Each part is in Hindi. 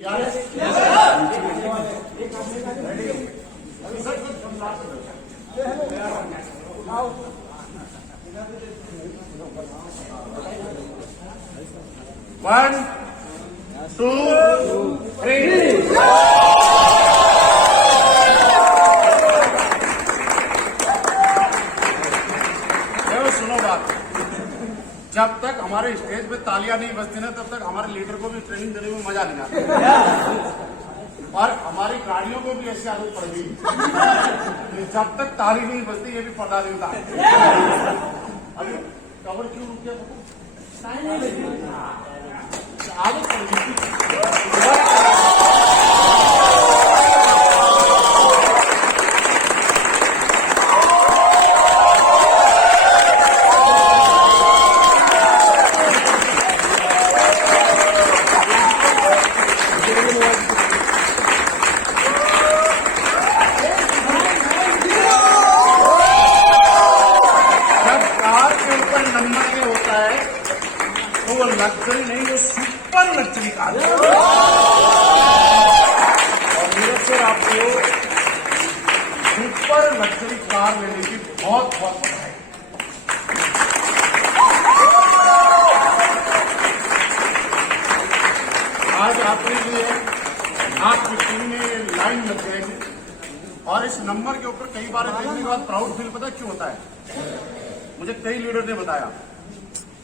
1, 2, 3। सुनो बात, जब तक हमारे स्टेज पे तालियां नहीं बजती ना तब तक हमारे लीडर को भी ट्रेनिंग देने में मजा नहीं आता और हमारी गाड़ियों को भी ऐसी आदत पड़ गई जब तक ताली नहीं बजती ये भी पता नहीं था। अरे कवर क्यों रुक गया? आदत पड़ गई। वो लग्जरी नहीं, वो सुपर लग्जरी कार है। और मेरे से आपको सुपर लग्जरी कार लेने की बहुत बहुत बधाई। आज आपके लिए आपकी टीम में लाइन लग जाएगी और इस नंबर के ऊपर कई बार देखने के बाद प्राउड फील पता क्यों होता है? मुझे कई लीडर ने बताया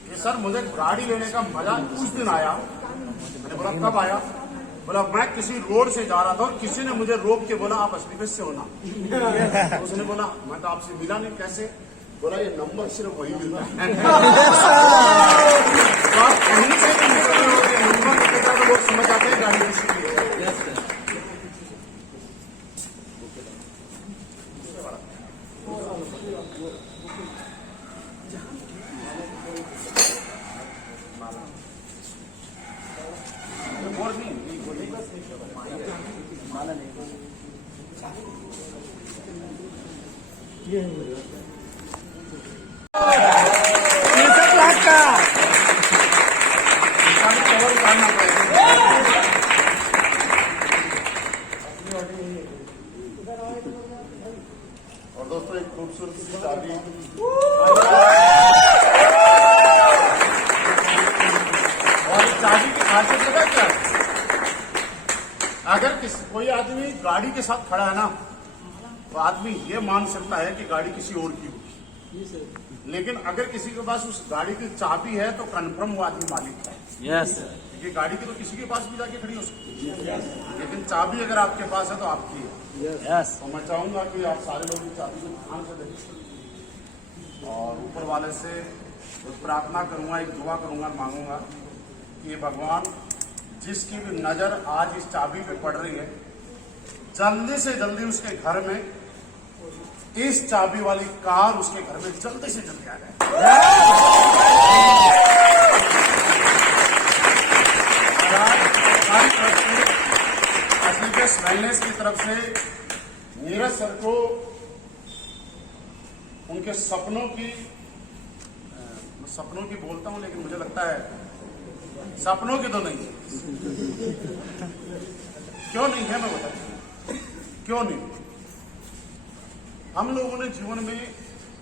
कि सर मुझे गाड़ी लेने का मजा उस दिन आया। मैंने बोला कब आया? बोला मैं किसी रोड से जा रहा था और किसी ने मुझे रोक के बोला आप असली से होना। उसने बोला मैं तो आपसे मिला नहीं, कैसे? बोला ये नंबर सिर्फ वही मिलता है। तो आप कहीं से भी निकल रहे हो नंबर निकलता तो लोग समझ आते हैं गाड़ी किसी की है। और दोस्तों एक खूबसूरत सी चाबी और चाबी की खासियत पता क्या? अगर कोई आदमी गाड़ी के साथ खड़ा है ना तो आदमी ये मान सकता है कि गाड़ी किसी और की होगी, लेकिन अगर किसी के पास उस गाड़ी की चाबी है तो कन्फर्म वो आदमी मालिक है। यस, क्योंकि गाड़ी की तो किसी के पास भी जाके खड़ी हो सकती है, लेकिन चाबी अगर आपके पास है तो आपकी है। यस, तो मैं चाहूंगा कि आप सारे लोग इस चाबी को ध्यान से देखें और ऊपर वाले से प्रार्थना करूंगा, एक दुआ करूंगा, मांगूंगा कि भगवान जिसकी भी नजर आज इस चाबी पे पड़ रही है जल्दी से जल्दी उसके घर में इस चाबी वाली कार उसके घर में जल्दी से जल्दी आ जाए। असलीकेश वेलनेस की तरफ से नीरज सर को उनके सपनों की बोलता हूं, लेकिन मुझे लगता है सपनों की तो नहीं। क्यों नहीं है मैं बताता हूं क्यों नहीं। हम लोगों ने जीवन में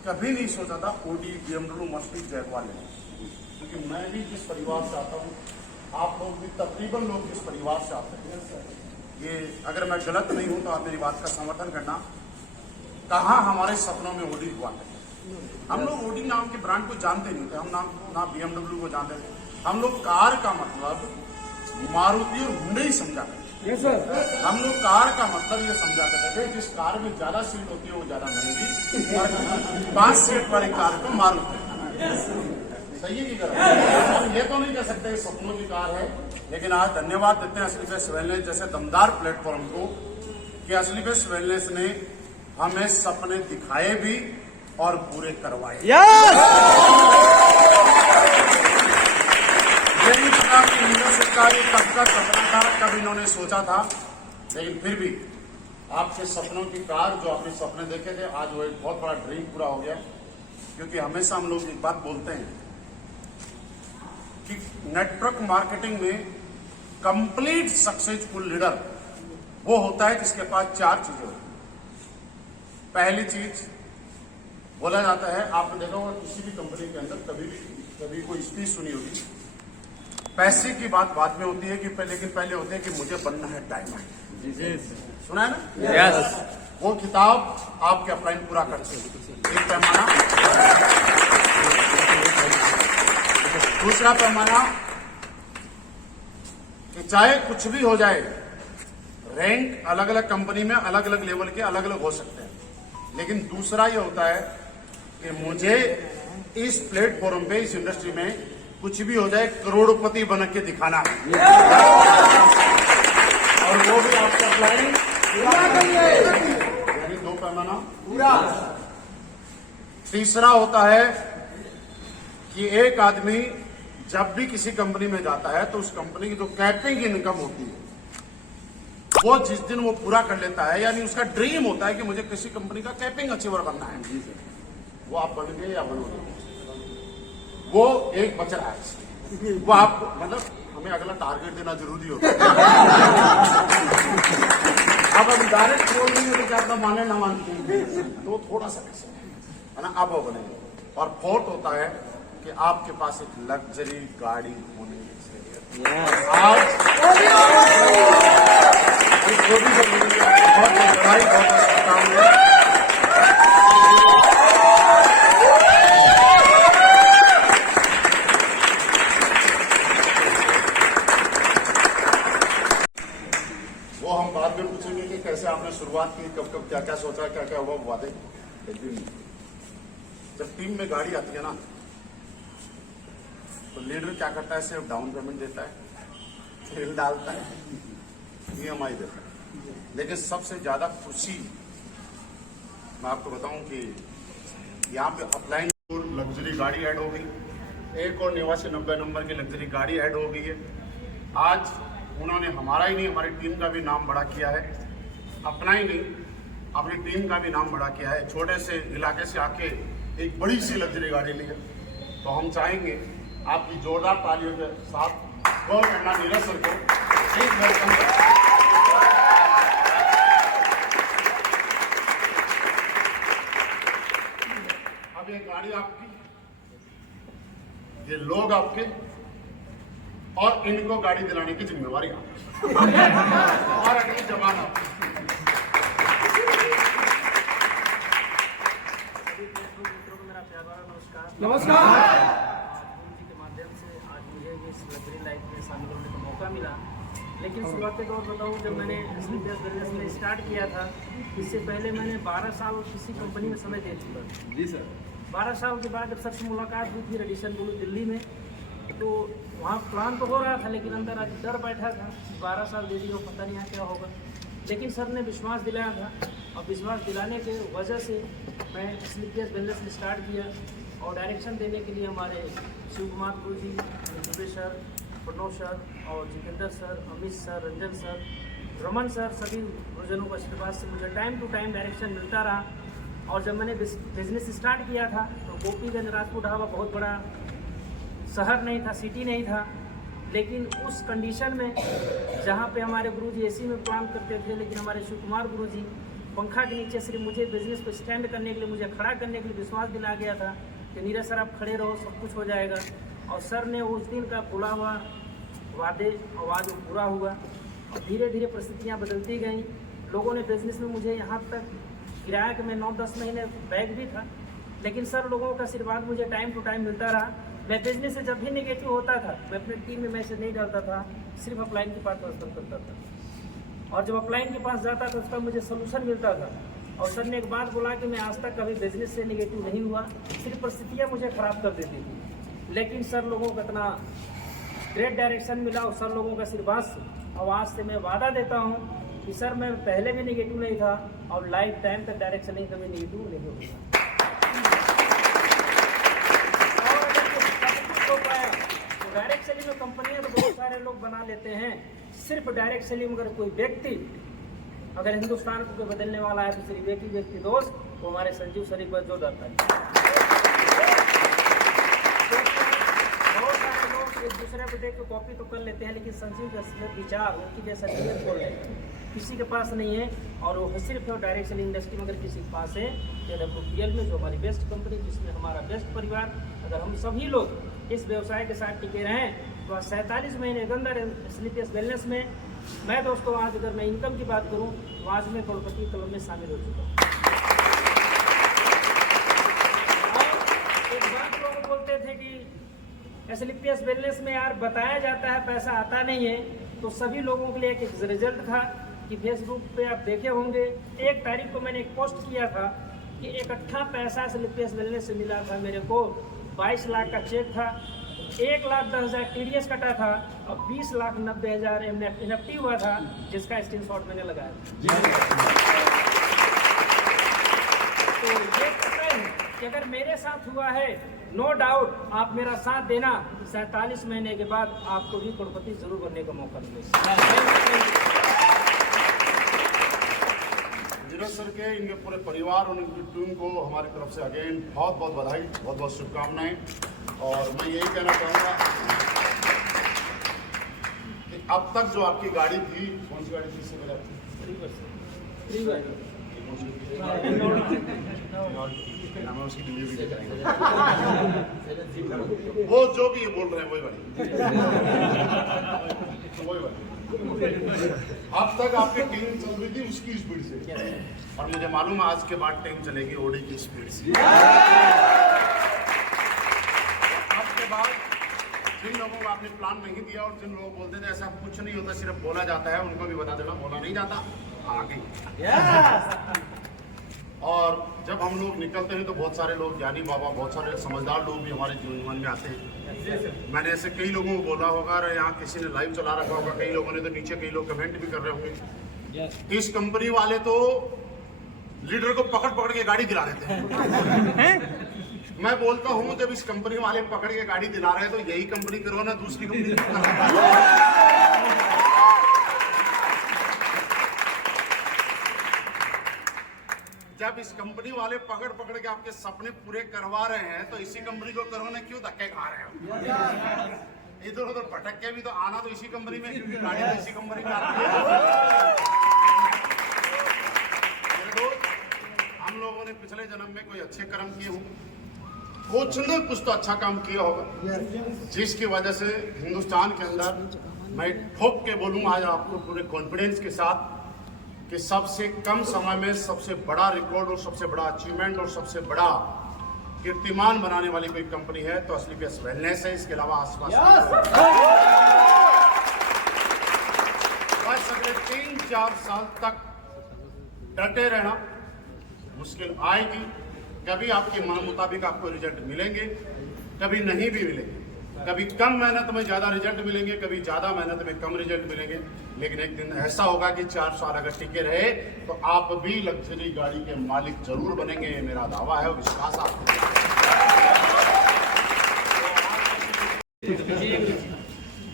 कभी नहीं सोचा था ओडी, BMW, मर्सिडीज, जैगवार लेने, क्योंकि मैं भी जिस परिवार से आता हूँ, आप लोग भी तकरीबन लोग जिस परिवार से आते हैं, ये अगर मैं गलत नहीं हूं तो आप मेरी बात का समर्थन करना, कहाँ हमारे सपनों में ओडी हुआ है। हम लोग ओडी नाम के ब्रांड को जानते नहीं थे, हम ना BMW को जानते थे। हम लोग कार का मतलब मारुति और हुंडई समझा करते। Yes, हम लोग कार का मतलब ये समझा करते थे जिस कार में ज्यादा सीट होती है वो ज्यादा महंगी और 5 सीट वाली कार को मारुति। सही है कि गलत? हम ये तो नहीं कह सकते सपनों की कार है, लेकिन आज धन्यवाद देते हैं असलीकेश वेलनेस जैसे दमदार प्लेटफॉर्म को कि असलीकेश वेलनेस ने हमें सपने दिखाए भी और पूरे करवाए। यही प्रकार की हिंदू सरकारी कब का सपना था, कब इन्होंने सोचा था, लेकिन फिर भी आपके सपनों की कार जो आपने सपने देखे थे आज वो एक बहुत बड़ा ड्रीम पूरा हो गया। क्योंकि हमेशा हम लोग एक बात बोलते हैं कि नेटवर्क मार्केटिंग में कंप्लीट सक्सेसफुल लीडर वो होता है जिसके पास 4 चीजें होती हैं। पहली चीज बोला जाता है, आपने देखा होगा किसी भी कंपनी के अंदर कभी कोई स्पीच सुनी होगी, पैसे की बात बाद में होती है कि लेकिन पहले होते हैं कि मुझे बनना है डायमंड। सुना है ना? यस। वो किताब आपके अपलाइन पूरा करते हैं। एक पैमाना। दूसरा पैमाना कि चाहे कुछ भी हो जाए, रैंक अलग अलग कंपनी में अलग अलग लेवल के अलग अलग हो सकते हैं, लेकिन दूसरा ये होता है कि मुझे इस प्लेटफॉर्म पे, इस इंडस्ट्री में कुछ भी हो जाए करोड़पति बन के दिखाना है, और वो भी आपका प्लानिंग यानी 2 पैमाना पूरा। तीसरा होता है कि एक आदमी जब भी किसी कंपनी में जाता है तो उस कंपनी की जो कैपिंग इनकम होती है वो जिस दिन वो पूरा कर लेता है, यानी उसका ड्रीम होता है कि मुझे किसी कंपनी का कैपिंग अचीवर बनना है, वो आप बन गए या बनोगे, वो एक बच रहा है। वो आपको मतलब हमें अगला टारगेट देना जरूरी होता है। अब हम डायरेक्ट बोल देंगे तो क्या अपना माने ना मानते तो थोड़ा सा कैसे है ना, आप वो बनेंगे। और फोर्थ होता है कि आपके पास एक लग्जरी गाड़ी होने चाहिए। आज जो भी बहुत बधाई, बहुत शुभकामनाएं। वो हम बाद में पूछेंगे कि कैसे आपने शुरुआत की, कब कब क्या क्या सोचा, क्या क्या हुआ, वादे। लेकिन जब टीम में गाड़ी आती है ना तो लीडर क्या करता है, सिर्फ डाउन पेमेंट देता है, तेल डालता है, EMI देता है, लेकिन सबसे ज्यादा खुशी मैं आपको बताऊं कि यहाँ पे अपलाइन लग्जरी गाड़ी ऐड हो गई, एक और 8990 नंबर की लग्जरी गाड़ी ऐड हो गई है। आज उन्होंने हमारा ही नहीं, हमारी टीम का भी नाम बड़ा किया है, अपना ही नहीं अपनी टीम का भी नाम बड़ा किया है। छोटे से इलाके से आके एक बड़ी सी लग्जरी गाड़ी ली है, तो हम चाहेंगे आपकी जोरदार तालियों के साथ गौर करना नीरज सर को एक वेलकम। अब ये गाड़ी आपकी, ये लोग आपके, और इनको गाड़ी दिलाने की जिम्मेवारी आपकी और अगली जवान आपकी। नमस्कार। जी के माध्यम से आज मुझे इस लग्जरी लाइफ में शामिल होने का मौका मिला। लेकिन शुरुआत के तौर बताऊँ, जब मैंने स्लीपर्स बिजनेस में स्टार्ट किया था, इससे पहले मैंने 12 साल किसी कंपनी में समय दे चुका। जी सर। 12 साल के बाद जब सर से मुलाकात हुई थी रेडिसन ब्लू दिल्ली में, तो वहाँ प्लान तो हो रहा था, लेकिन अंदर आज डर बैठा था, 12 साल दे दिए, पता नहीं क्या होगा। लेकिन सर ने विश्वास दिलाया था, और विश्वास दिलाने के वजह से मैं स्लीपर्स बिजनेस स्टार्ट किया। और डायरेक्शन देने के लिए हमारे शिव कुमार गुरु जी, रुपेश सर, प्रणव सर और Jitendra sir, Amit sir, Ranjan sir, Raman sir, सभी गुरुजनों का आशीर्वाद से मुझे टाइम टू टाइम डायरेक्शन मिलता रहा। और जब मैंने बिजनेस स्टार्ट किया था तो गोपीगंज राजपूत ढाबा बहुत बड़ा शहर नहीं था, सिटी नहीं था, लेकिन उस कंडीशन में जहाँ पे हमारे गुरुजी AC में प्लान करते थे, लेकिन हमारे शिव कुमार गुरुजी पंखा के नीचे सिर्फ मुझे बिजनेस को स्टैंड करने के लिए, मुझे खड़ा करने के लिए विश्वास दिला गया था कि नीरज सर आप खड़े रहो, सब कुछ हो जाएगा। और सर ने उस दिन का बोला हुआ वादे और आज वो पूरा हुआ। और धीरे धीरे परिस्थितियाँ बदलती गईं, लोगों ने बिजनेस में मुझे यहाँ तक गिराया कि मैं 9-10 महीने बैक भी था, लेकिन सर लोगों का आशीर्वाद मुझे टाइम टू टाइम मिलता रहा। मैं बिजनेस से जब भी नेगेटिव होता था, मैं अपनी टीम में मैसेज नहीं डालता था, सिर्फ अपलाइन के पास ट्रांसफर करता था। और जब अपलाइन के पास जाता तो उसका मुझे सोल्यूशन मिलता था। और सर ने एक बात बोला कि मैं आज तक कभी बिजनेस से नेगेटिव नहीं हुआ, सिर्फ परिस्थितियाँ मुझे ख़राब कर देती थी, लेकिन सर लोगों को इतना ग्रेट डायरेक्शन मिला और सर लोगों का आशीर्वाद से। और आज से मैं वादा देता हूँ कि सर मैं पहले भी नेगेटिव नहीं था और लाइफ टाइम तक डायरेक्शन नहीं कभी नेगेटिव नहीं होगा। डायरेक्ट सेलिंग में कंपनियां तो बहुत सारे लोग बना लेते हैं, सिर्फ डायरेक्ट सेलिंग अगर कोई व्यक्ति अगर हिंदुस्तान को बदलने वाला है तो सिर्फ एक ही व्यक्ति दोस्त, वो हमारे संजीव सर पर जो डरता है। बहुत सारे लोग एक दूसरे को देख के कॉपी तो कर लेते हैं, लेकिन संजीव विचार उनकी जैसा नियत बोल रहे हैं किसी के पास नहीं है। और वो सिर्फ और डायरेक्ट सेलिंग इंडस्ट्री में अगर किसी के पास है JWPL में, जो हमारी बेस्ट कंपनी, जिसमें हमारा बेस्ट परिवार, अगर हम सभी लोग इस व्यवसाय के साथ टिके रहें तो 47 महीने के अंदर स्लीपियस वेलनेस में मैं दोस्तों आज अगर मैं इनकम की बात करूं तो आज मैं करोड़पति क्लब में शामिल हो चुका हूँ। और एक बात लोग बोलते थे कि स्लीपियस वेलनेस में यार बताया जाता है पैसा आता नहीं है, तो सभी लोगों के लिए एक रिजल्ट था कि फेसबुक पे आप देखे होंगे 1 तारीख को मैंने एक पोस्ट किया था कि इकट्ठा पैसा स्लीपियस वेलनेस से मिला था मेरे को। 22 लाख का चेक था, 1,10,000 TDS कटा था और 20,90,000 NFT हुआ था, जिसका स्क्रीनशॉट मैंने लगाया। तो ये पता है कि अगर मेरे साथ हुआ है, नो डाउट आप मेरा साथ देना, 47 महीने के बाद आपको भी करोड़पति जरूर बनने का मौका मिलेगा। नीरज सर के, इनके पूरे परिवार और इनकी टीम को हमारी तरफ से अगेन बहुत बहुत बधाई, बहुत बहुत शुभकामनाएं। और मैं यही कहना चाहूँगा कि अब तक जो आपकी गाड़ी थी, कौन सी गाड़ी थी इससे पहले आपकी? उसकी डिलीवरी वो जो भी ये बोल रहे हैं वही वाली तो वही वाली अब तक आपकी टीम चल रही थी उसकी स्पीड से, और मुझे मालूम है आज के बाद टीम चलेगी ओडी की स्पीड से। अब के बाद जिन लोगों को आपने प्लान नहीं दिया और जिन लोग बोलते थे ऐसा कुछ नहीं होता, सिर्फ बोला जाता है, उनको भी बता देना बोला नहीं जाता, आगे। और जब हम लोग निकलते हैं तो बहुत सारे लोग, ज्ञानी बाबा, बहुत सारे समझदार लोग भी हमारे जीवन में आते हैं। मैंने ऐसे कई लोगों को बोला होगा, यहाँ किसी ने लाइव चला रखा होगा, कई लोगों ने तो नीचे कई लोग कमेंट भी कर रहे होंगे। इस कंपनी वाले तो लीडर को पकड़ पकड़ के गाड़ी दिला देते हैं। मैं बोलता हूँ जब इस कंपनी वाले पकड़ के गाड़ी दिला रहे हैं तो यही कंपनी करो ना, दूसरी कंपनी। जब इस कंपनी वाले पकड़ पकड़ के आपके सपने पूरे करवा रहे हैं तो इसी कंपनी को करो ना, क्यों धक्के खा रहे हो? इधर उधर भटक के भी तो आना तो इसी कंपनी में, क्योंकि गाड़ी तो इसी कंपनी में आती है। हम लोगों ने पिछले जन्म में कोई अच्छे कर्म किए हों, कुछ न कुछ तो अच्छा काम किया होगा, जिसकी वजह से हिंदुस्तान के अंदर मैं ठोक के बोलूँ आज आपको पूरे कॉन्फिडेंस के साथ कि सबसे कम समय में सबसे बड़ा रिकॉर्ड और सबसे बड़ा अचीवमेंट और सबसे बड़ा कीर्तिमान बनाने वाली कोई कंपनी है तो स्लीपियस वेलनेस है। इसके अलावा आसपास बस अगले 3-4 साल तक डटे रहना, मुश्किल आएगी, कभी आपके मन मुताबिक आपको रिजल्ट मिलेंगे, कभी नहीं भी मिलेंगे, कभी कम मेहनत में ज्यादा रिजल्ट मिलेंगे, कभी ज्यादा मेहनत में कम रिजल्ट मिलेंगे, लेकिन एक दिन ऐसा होगा कि 4 साल अगर टिके रहे तो आप भी लग्जरी गाड़ी के मालिक जरूर बनेंगे। ये मेरा दावा है और विश्वास आपको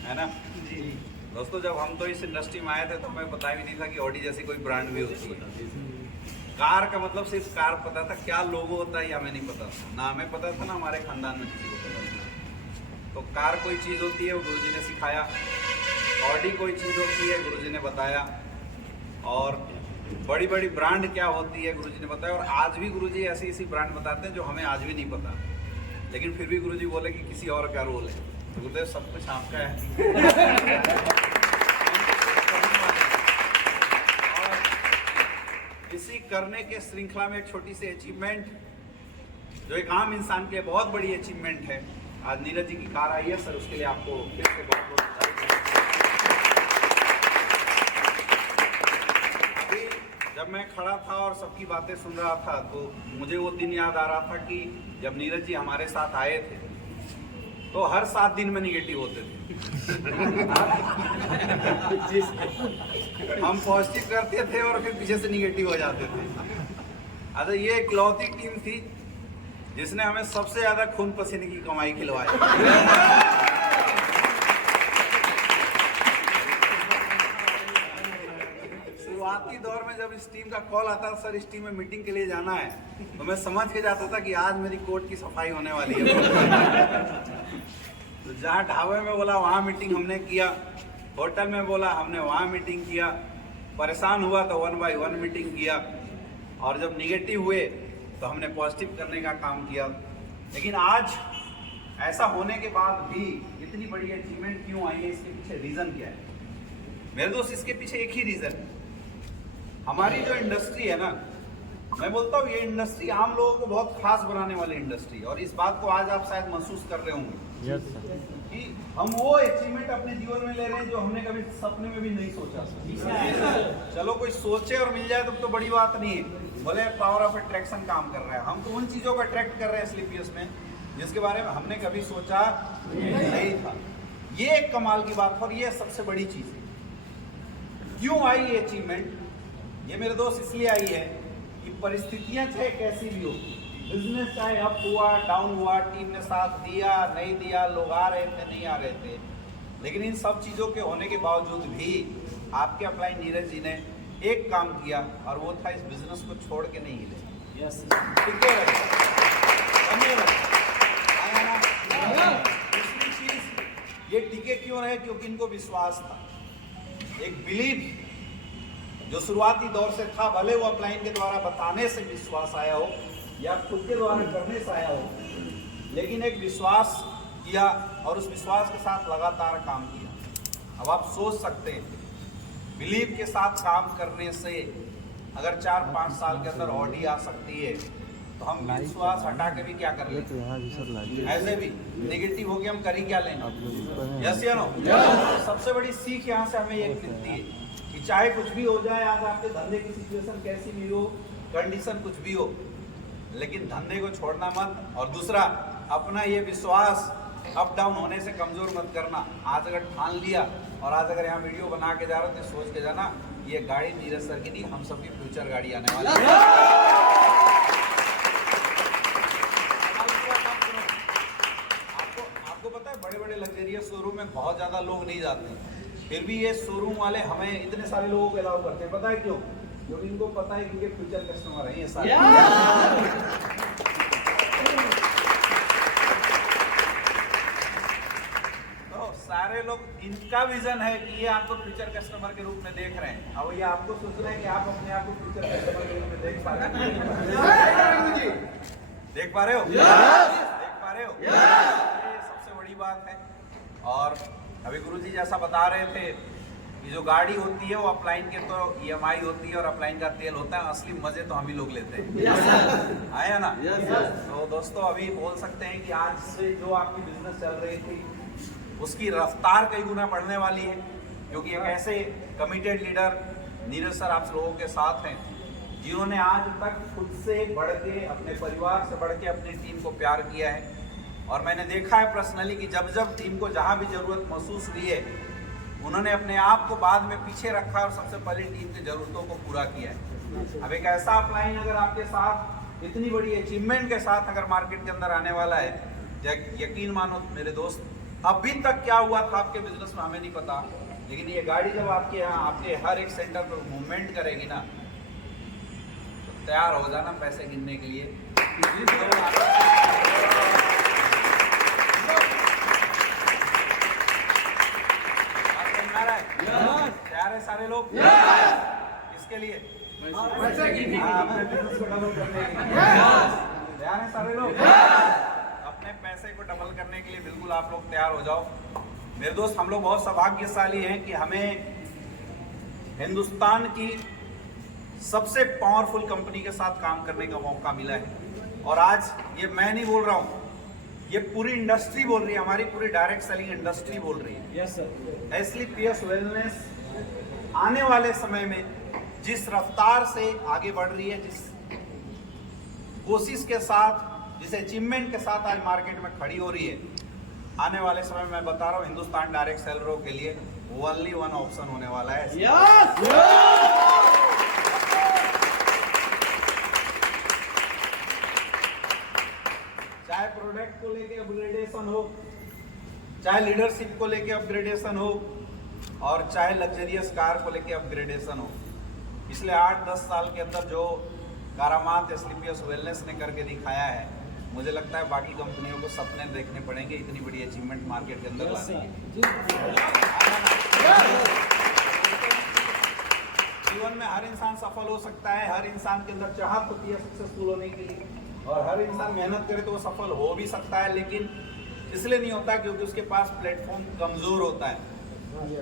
है ना। दोस्तों जब हम तो इस इंडस्ट्री में आए थे तो हमें पता भी नहीं था कि ऑडी जैसी कोई ब्रांड भी होती है। कार का मतलब सिर्फ कार पता था, क्या लोगो होता है या हमें नहीं पता था, ना हमें पता था ना हमारे खानदान में किसी को पता था। तो कार कोई चीज़ होती है वो गुरुजी ने सिखाया, ऑडी कोई चीज़ होती है गुरुजी ने बताया, और बड़ी बड़ी ब्रांड क्या होती है गुरुजी ने बताया। और आज भी गुरुजी ऐसी ऐसी ब्रांड बताते हैं जो हमें आज भी नहीं पता, लेकिन फिर भी गुरुजी बोले कि किसी और का रोल है। तो गुरुदेव सब कुछ आपका है। इसी करने के श्रृंखला में एक छोटी सी अचीवमेंट जो एक आम इंसान के लिए बहुत बड़ी अचीवमेंट है, आज नीरज जी की कार आई है सर, उसके लिए आपको फिर से बहुत बहुत बधाई। जब मैं खड़ा था और सबकी बातें सुन रहा था तो मुझे वो दिन याद आ रहा था कि जब नीरज जी हमारे साथ आए थे तो हर 7 दिन में निगेटिव होते थे। हम पॉजिटिव करते थे और फिर पीछे से निगेटिव हो जाते थे। अच्छा, ये इकलौती टीम थी जिसने हमें सबसे ज्यादा खून पसीने की कमाई खिलवाई। शुरुआती दौर में जब इस टीम का कॉल आता सर इस टीम में मीटिंग के लिए जाना है, तो मैं समझ के जाता था कि आज मेरी कोर्ट की सफाई होने वाली है। तो जहाँ ढाबे में बोला वहाँ मीटिंग हमने किया, होटल में बोला हमने वहाँ मीटिंग किया, परेशान हुआ तो 1 by 1 मीटिंग किया, और जब निगेटिव हुए तो हमने पॉजिटिव करने का काम किया। लेकिन आज ऐसा होने के बाद भी इतनी बड़ी अचीवमेंट क्यों आई है, इसके पीछे रीज़न क्या है? मेरे दोस्त, इसके पीछे एक ही रीज़न है। हमारी जो इंडस्ट्री है ना, मैं बोलता हूँ ये इंडस्ट्री आम लोगों को बहुत खास बनाने वाली इंडस्ट्री, और इस बात को आज आप शायद महसूस कर रहे होंगे कि हम वो अचीवमेंट अपने जीवन में ले रहे हैं जो हमने कभी सपने में भी नहीं सोचा। चलो कोई सोचे और मिल जाए तो बड़ी बात नहीं है, बोले पावर ऑफ अट्रैक्शन काम कर रहा है। हम तो उन चीज़ों को अट्रैक्ट कर रहे हैं स्लीपियस में जिसके बारे में हमने कभी सोचा नहीं था। ये एक कमाल की बात, और ये सबसे बड़ी चीज़ है। क्यों आई ये अचीवमेंट? ये मेरे दोस्त इसलिए आई है कि परिस्थितियां चाहे कैसी भी हो, बिजनेस चाहे अप हुआ डाउन हुआ, टीम ने साथ दिया नहीं दिया, लोग आ रहे थे नहीं आ रहे थे, लेकिन इन सब चीज़ों के होने के बावजूद भी आपके अपलाइन नीरज जी ने एक काम किया, और वो था इस बिजनेस को छोड़ के नहीं हिले। टिके रहे, बने रहे। दूसरी चीज, ये टिके क्यों रहे? क्योंकि इनको विश्वास था, एक बिलीव जो शुरुआती दौर से था। भले वो अपलाइन के द्वारा बताने से विश्वास आया हो या खुद के द्वारा करने से आया हो, लेकिन एक विश्वास किया और उस विश्वास के साथ लगातार काम किया। अब आप सोच सकते हैं, बिलीव के साथ काम करने से अगर 4-5 साल के अंदर ऑडी आ सकती है, तो हम विश्वास हटा के भी क्या कर लेते हैं? ऐसे भी नेगेटिव हो गया, हम कर ही क्या लेंगे? यस या नो? सबसे बड़ी सीख यहाँ से हमें ये मिलती है कि चाहे कुछ भी हो जाए, आज आपके धंधे की सिचुएशन कैसी भी हो, कंडीशन कुछ भी हो, लेकिन धंधे को छोड़ना मत। और दूसरा, अपना ये विश्वास अप डाउन होने से कमजोर मत करना। आज अगर ठान लिया और आज अगर यहाँ वीडियो बना के जा रहे हो तो सोच के जाना, ये गाड़ी नीरज सर की नहीं, हम सबकी फ्यूचर गाड़ी आने वाली है। आपको पता है, बड़े बड़े लग्जरियस शोरूम में बहुत ज्यादा लोग नहीं जाते, फिर भी ये शोरूम वाले हमें इतने सारे लोगों को अलाउ करते हैं। पता है क्यों? क्योंकि इनको पता है कि इनके फ्यूचर कस्टमर हैं ये सारे। तो सारे लोग, इनका विजन है कि ये आपको फ्यूचर कस्टमर के रूप में देख रहे हैं। अब ये आपको सोच रहे हैं कि आप अपने आप को फ्यूचर कस्टमर के रूप में देख पा रहे हो? देख पा रहे हो? देख पा रहे हो? ये सबसे बड़ी बात है। और अभी गुरुजी जैसा बता रहे थे कि जो गाड़ी होती है वो अपलाइन के तो EMI होती है और अपलाइन का तेल होता है, असली मजे तो हम ही लोग लेते हैं। आया ना? तो दोस्तों, अभी बोल सकते हैं कि आज से जो आपकी बिजनेस चल रही थी उसकी रफ्तार कई गुना बढ़ने वाली है, क्योंकि एक ऐसे कमिटेड लीडर नीरज सर आप लोगों के साथ हैं जिन्होंने आज तक खुद से बढ़ के, अपने परिवार से बढ़ के अपनी टीम को प्यार किया है। और मैंने देखा है पर्सनली कि जब जब टीम को जहाँ भी जरूरत महसूस हुई है, उन्होंने अपने आप को बाद में पीछे रखा और सबसे पहले टीम की जरूरतों को पूरा किया है। अब एक ऐसा अपलाइन अगर आपके साथ इतनी बड़ी अचीवमेंट के साथ अगर मार्केट के अंदर आने वाला है, यकीन मानो मेरे दोस्त, अभी तक क्या हुआ था आपके बिजनेस में हमें नहीं पता, लेकिन ये गाड़ी जब आपके यहाँ आपके हर एक सेंटर पर मूवमेंट करेगी ना, तो तैयार हो जाना पैसे गिनने के लिए। तैयार है सारे लोग? किसके लिए? अपने बिजनेस को डबल करने के लिए। तैयार है सारे लोग? अपने पैसे को डबल करने के लिए बिल्कुल आप लोग तैयार हो जाओ। मेरे दोस्त, हम लोग बहुत सौभाग्यशाली हैं कि हमें हिंदुस्तान की सबसे पावरफुल कंपनी के साथ काम करने का मौका मिला है। और आज ये मैं नहीं बोल रहा हूँ, ये पूरी इंडस्ट्री बोल रही है, हमारी पूरी डायरेक्ट सेलिंग इंडस्ट्री बोल रही है। Yes sir. एसलीपीएस वेलनेस आने वाले समय में जिस रफ्तार से आगे बढ़ रही है, जिस कोशिश के साथ, जिस अचीवमेंट के साथ आज मार्केट में खड़ी हो रही है, आने वाले समय में मैं बता रहा हूँ हिंदुस्तान डायरेक्ट सेलरों के लिए ओनली वन ऑप्शन होने वाला है। चाहे प्रोडक्ट को लेके अपग्रेडेशन हो, चाहे लीडरशिप को लेके अपग्रेडेशन हो, और चाहे लग्जरियस कार को लेके अपग्रेडेशन हो। पिछले 8-10 साल के अंदर जो कारामात एसलीपीएस वेलनेस ने करके दिखाया है, मुझे लगता है बाकी कंपनियों को सपने देखने पड़ेंगे इतनी बड़ी अचीवमेंट मार्केट के अंदर लाने की। जीवन में हर इंसान सफल हो सकता है, हर इंसान के अंदर चाहत होती है सक्सेसफुल होने के लिए, और हर इंसान मेहनत करे तो वो सफल हो भी सकता है, लेकिन इसलिए नहीं होता क्योंकि उसके पास प्लेटफॉर्म कमजोर होता है।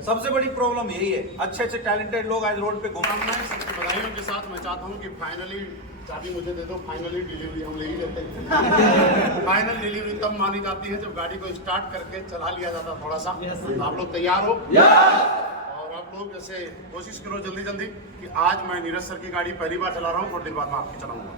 सबसे बड़ी प्रॉब्लम यही है। अच्छे अच्छे टैलेंटेड लोग आज रोड पे घूम रहे हैं। सबकी बधाइयों के साथ मैं चाहता हूँ कि फाइनली चाबी मुझे दे दो, फाइनली डिलीवरी हम ले ही लेते हैं। फाइनल डिलीवरी तब मानी जाती है जब गाड़ी को स्टार्ट करके चला लिया जाता है थोड़ा सा। तो आप लोग तैयार हो? और आप लोग जैसे कोशिश करो जल्दी जल्दी कि आज मैं नीरज सर की गाड़ी पहली बार चला रहा हूँ, थोड़ी देर बाद मैं आपकी चलाऊंगा।